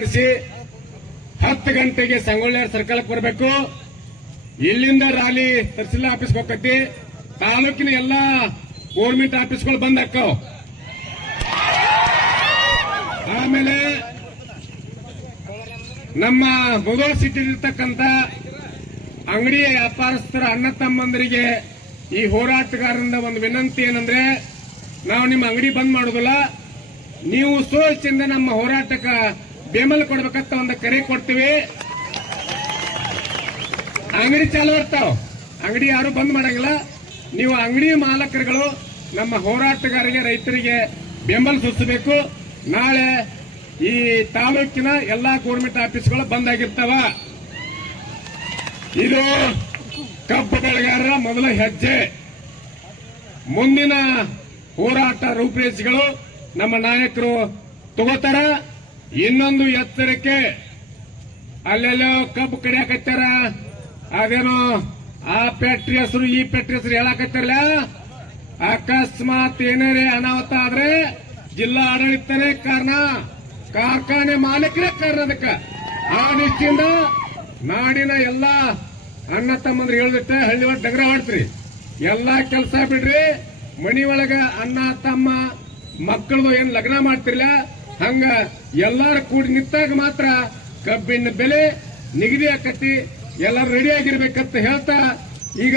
10 ಗಂಟೆಗೆ ಸಂಗೊಳ್ಳಿ ಸರ್ಕಲ್ಗೆ ಬರಬೇಕು. ಇಲ್ಲಿಂದ ರ್ಯಾಲಿ ತಹಸೀಲ್ ಆಫೀಸ್ಗೆ ಹೋಗತಿ. ತಾಲೂಕಿನ ಎಲ್ಲಾ ಗೌರ್ಮೆಂಟ್ ಆಫೀಸ್ಗಳು ಬಂದ್ ಹಾಕವ್. ಆಮೇಲೆ ನಮ್ಮ ಮುಧೋಳ ಸಿಟಿ ಇರ್ತಕ್ಕಂಥ ಅಂಗಡಿ ವ್ಯಾಪಾರಸ್ಥರ ಅಣ್ಣ ತಮ್ಮಂದರಿಗೆ ಈ ಹೋರಾಟಗಾರರಿಂದ ಒಂದು ವಿನಂತಿ ಏನಂದ್ರೆ, ನಾವು ನಿಮ್ಮ ಅಂಗಡಿ ಬಂದ್ ಮಾಡೋದಿಲ್ಲ, ನೀವು ಸ್ವಚ್ಛಂದ ನಮ್ಮ ಹೋರಾಟಕ್ಕೆ ಬೆಂಬಲ ಕೊಡ್ಬೇಕಂತ ಒಂದು ಕರೆ ಕೊಡ್ತೀವಿ. ಅಂಗಡಿ ಚಾಲು ಇರ್ತಾವ, ಅಂಗಡಿ ಯಾರು ಬಂದ್ ಮಾಡಂಗಿಲ್ಲ. ನೀವು ಅಂಗಡಿ ಮಾಲಕರುಗಳು ನಮ್ಮ ಹೋರಾಟಗಾರರಿಗೆ ರೈತರಿಗೆ ಬೆಂಬಲ ಸೂಚಿಸಬೇಕು. ನಾಳೆ ಈ ತಾಲೂಕಿನ ಎಲ್ಲಾ ಗೌರ್ಮೆಂಟ್ ಆಫೀಸ್ಗಳು ಬಂದ್ ಆಗಿರ್ತಾವ. ಇದು ಕಬ್ಬು ಬೆಳೆಗಾರರ ಮೊದಲ ಹೆಜ್ಜೆ. ಮುಂದಿನ ಹೋರಾಟ ರೂಪರೇಷೆಗಳು ನಮ್ಮ ನಾಯಕರು ತಗೋತಾರ. ಇನ್ನೊಂದು ಎತ್ತರಕ್ಕೆ ಅಲ್ಲೆಲ್ಲೋ ಕಬ್ಬು ಕಡಿಯಾಕತ್ತಾರ, ಅದೇನೋ ಆ ಫ್ಯಾಕ್ಟ್ರಿ ಹೆಸರು ಈ ಫ್ಯಾಕ್ಟ್ರಿ ಹೆಸರು ಹೇಳಾಕತ್ತಾರಲ್ಲ. ಅಕಸ್ಮಾತ್ ಏನಾರೇ ಅನಾಹುತ ಆದ್ರೆ ಜಿಲ್ಲಾ ಆಡಳಿತನೇ ಕಾರಣ, ಕಾರ್ಖಾನೆ ಮಾಲೀಕರೇ ಕಾರಣ. ಅದಕ್ಕೆ ಆ ದೃಷ್ಟಿಯಿಂದ ನಾಡಿನ ಎಲ್ಲಾ ಅಣ್ಣ ತಮ್ಮಂದ್ರೆ ಹೇಳಿದ್ರೆ ಹಳ್ಳಿ ಒಳಗೆ ಡಗರ ಹೊಡ್ತ್ರಿ, ಎಲ್ಲಾ ಕೆಲಸ ಬಿಡ್ರಿ. ಮನಿ ಒಳಗ ಅಣ್ಣ ತಮ್ಮ ಮಕ್ಕಳದು ಏನ್ ಲಗ್ನ ಮಾಡ್ತಿರ್ಲಿಲ್ಲ, ಹಂಗ ಎಲ್ಲಾರು ಕೂಡಿ ನಿಂತಾಗ ಮಾತ್ರ ಕಬ್ಬಿನ ಬೆಲೆ ನಿಗದಿ ಆಕತಿ. ಎಲ್ಲರೂ ರೆಡಿ ಆಗಿರ್ಬೇಕಂತ ಹೇಳ್ತಾ ಈಗ